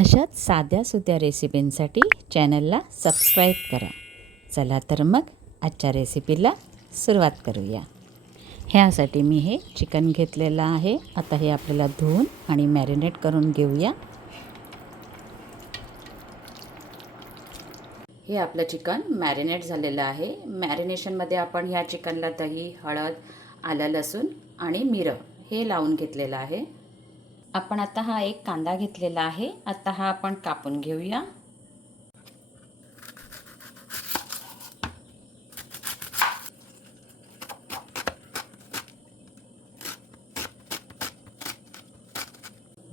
अशाच साध्या रेसिपींसाठी चॅनलला सबस्क्राईब करा। चला तर मग आजच्या रेसिपीला सुरुवात करूया। ह्यासाठी मी हे चिकन घेतलेलं आहे। आता हे आपल्याला धुवून आणि मॅरिनेट करून घेऊया। हे आपलं चिकन मॅरिनेट झालेलं आहे। मॅरिनेशनमध्ये आपण ह्या चिकनला दही, हळद, आलं, लसूण आणि मिरं हे लावून घेतलेलं आहे। आपण आता हा एक कांदा घेतलेला आहे। आता हा आपण कापून घेऊया।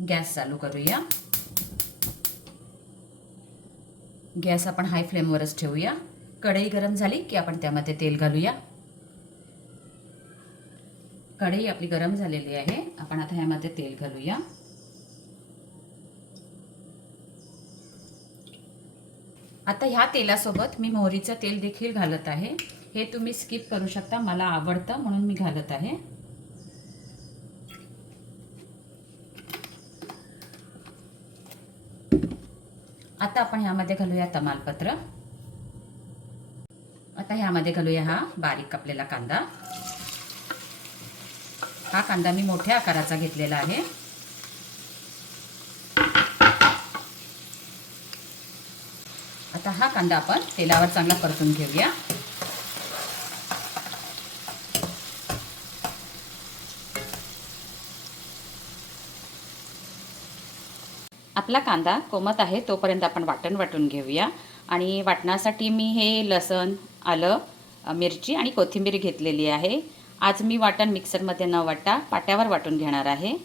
गॅस चालू करूया। गॅस आपण हाय फ्लेमवरच ठेवूया। कढई गरम झाली की आपण त्यामध्ये तेल घालूया। कढई आपली गरम झालेली आहे। आपण आता ह्यामध्ये तेल घालूया। आता ह्या तेलासोबत मी मोहरीचं तेल देखील घालत आहे। हे तुम्ही स्किप करू शकता, मला आवडतं म्हणून मी घालत आहे। आता आपण ह्यामध्ये घालूया तमालपत्र। आता ह्यामध्ये घालूया हा बारीक कापलेला कांदा। हा कांदा मी मोठ्या आकाराचा घेतलेला आहे। आता हा कांदा आपण तेलावर चांगला परतून घेऊया। आपला कांदा कोमट आहे तोपर्यंत आपण वाटून घेऊया। आणि वाटण्यासाठी मी हे लसूण, आलं, मिरची आणि कोथिंबीर घेतलेली आहे। आज मी वाटण मिक्सरमध्ये न वाटता पाट्यावर वाटून घेणार आहे।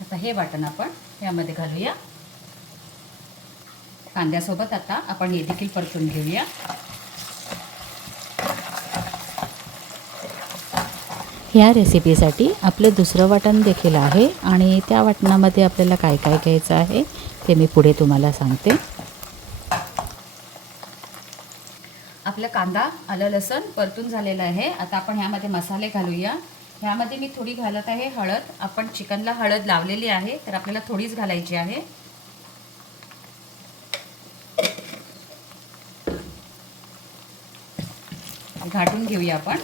आता हे वाटण आपण यामध्ये घालूया। कांद्यासोबत आता आपण हे देखील परतून घेऊया। ह्या रेसिपीसाठी आपले दुसरं वाटण देखील आहे आणि त्या वाटणामध्ये आपल्याला काय काय घ्यायचं आहे ते मी पुढे तुम्हाला सांगते। आपला कांदा, आलं, लसूण परतून झालेलं आहे। आता आपण ह्यामध्ये मसाले घालूया। ह्यामध्ये मी थोडी घालत आहे हळद। आपण चिकनला हळद लावलेली आहे तर आपल्याला थोडीच घालायची आहे। घाटून घेऊया आपण।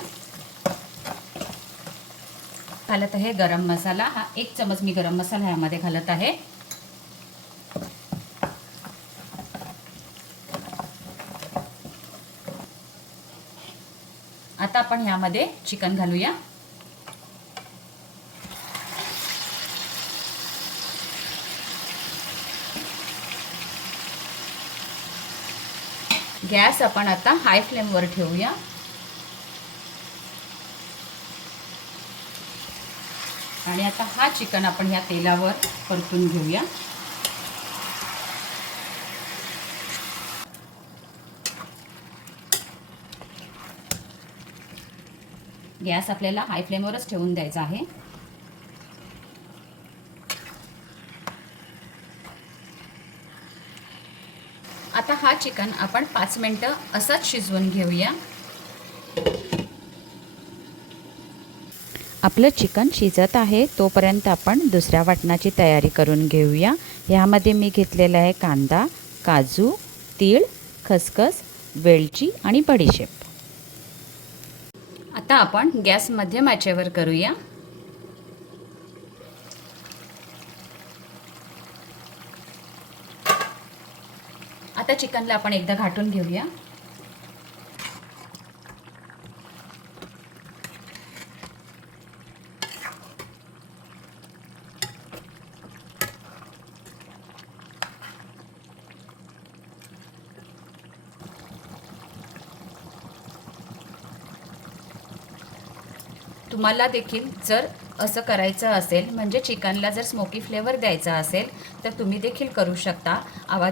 घालत आहे गरम मसाला। हा 1 चमच मी गरम मसाला ह्यामध्ये घालत आहे। आता आपण ह्यामध्ये चिकन घालूया। गॅस आपण आता हाय फ्लेमवर ठेवूया। आणि आता हा चिकन आपण ह्या तेलावर परतून घेऊया। गॅस आपल्याला हाय फ्लेमवरच ठेवून द्यायचा आहे। आता हा चिकन आपण 5 मिनिटं असंच शिजवून घेऊया। आपलं चिकन शिजत आहे तोपर्यंत आपण दुसऱ्या वाटणाची तयारी करून घेऊया। ह्यामध्ये मी घेतलेला आहे कांदा, काजू, तीळ, खसखस, वेलची आणि बडीशेप। आता आपण गॅस मध्यम आचेवर करूया। आता चिकनला आपण एकदा घाटून घेऊया। तुम्हाला देखील जर असं करायचं असेल, म्हणजे चिकनला जर स्मोकी फ्लेवर द्यायचा असेल तर तुम्ही देखील करू शकता.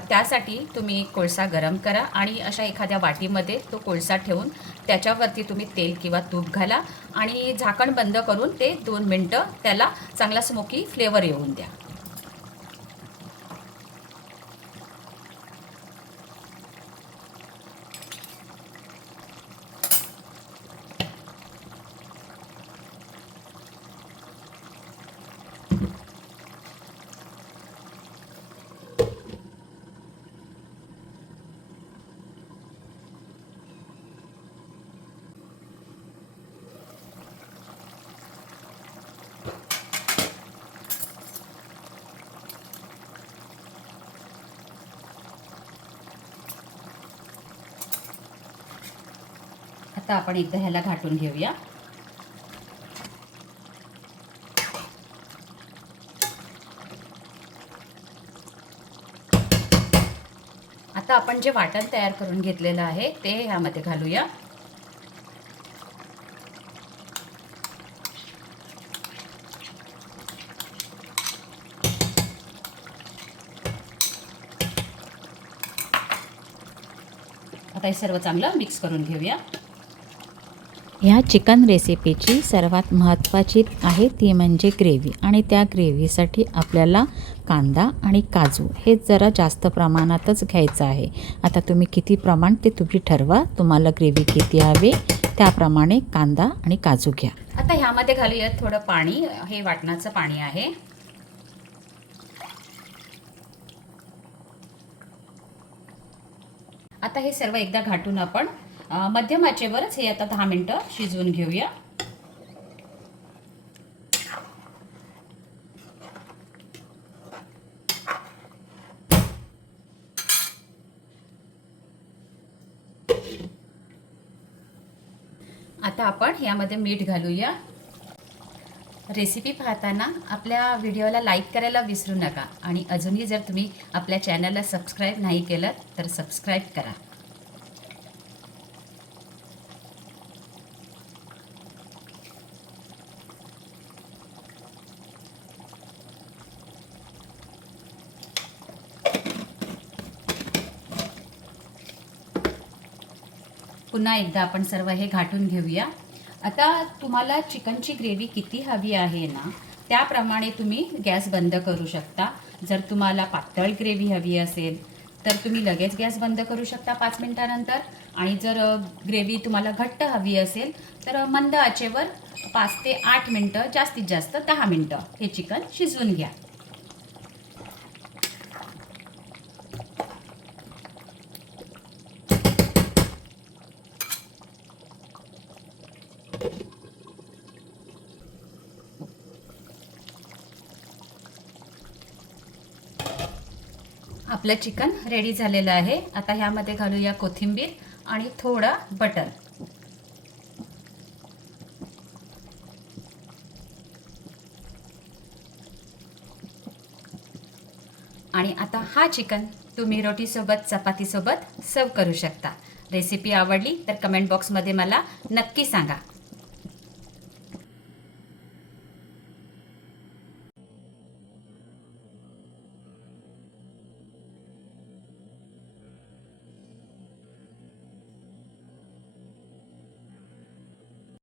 त्यासाठी तुम्ही कोळसा गरम करा आणि अशा एखाद्या वाटीमध्ये तो कोळसा ठेवून त्याच्यावरती तुम्ही तेल किंवा तूप घाला आणि झाकण बंद करून ते 2 मिनटं त्याला चांगला स्मोकी फ्लेवर येऊन द्या. आता आपण एकदा ह्याला घाटून घेऊया. आता आपण जे वाटण तयार करून घेतलेलं आहे ते ह्यामध्ये घालूया. आता हे सर्व चांगलं मिक्स करून घेऊया. ह्या चिकन रेसिपीची सर्वात महत्त्वाची आहे ती म्हणजे ग्रेव्ही, आणि त्या ग्रेव्हीसाठी आपल्याला कांदा आणि काजू हे जरा जास्त प्रमाणातच घ्यायचं आहे. आता तुम्ही किती प्रमाण ते तुम्ही ठरवा, तुम्हाला ग्रेव्ही किती हवी त्याप्रमाणे कांदा आणि काजू घ्या. आता ह्यामध्ये घालूया थोडं पाणी. हे वाटणाचं पाणी आहे. आता हे सर्व एकदा घाटून आपण मध्यम आचेवरच हे आता 10 मिनिटं शिजवून घेऊया. आता आपण यामध्ये मीठ घालूया. रेसिपी पाहताना आपल्या व्हिडिओला लाईक करायला विसरू नका, आणि अजूनही जर तुम्ही आपल्या चॅनलला सबस्क्राईब नाही केलं तर सबस्क्राईब करा. पुन्हा एकदा आपण सर्व हे घाटून घेऊया. आता तुम्हाला चिकनची ग्रेव्ही किती हवी आहे ना, त्याप्रमाणे तुम्ही गॅस बंद करू शकता. जर तुम्हाला पातळ ग्रेव्ही हवी असेल तर तुम्ही लगेच गॅस बंद करू शकता 5 मिनिटानंतर, आणि जर ग्रेव्ही तुम्हाला घट्ट हवी असेल तर मंद आचेवर 5 ते 8 मिनटं, जास्तीत जास्त 10 मिनटं हे चिकन शिजवून घ्या. आपलं चिकन रेडी झालेलं आहे. आता ह्यामध्ये घालूया कोथिंबीर आणि थोडा बटर. आणि आता हा चिकन तुम्ही रोटीसोबत, चपातीसोबत सर्व करू शकता. रेसिपी आवडली तर कमेंट बॉक्समध्ये मला नक्की सांगा.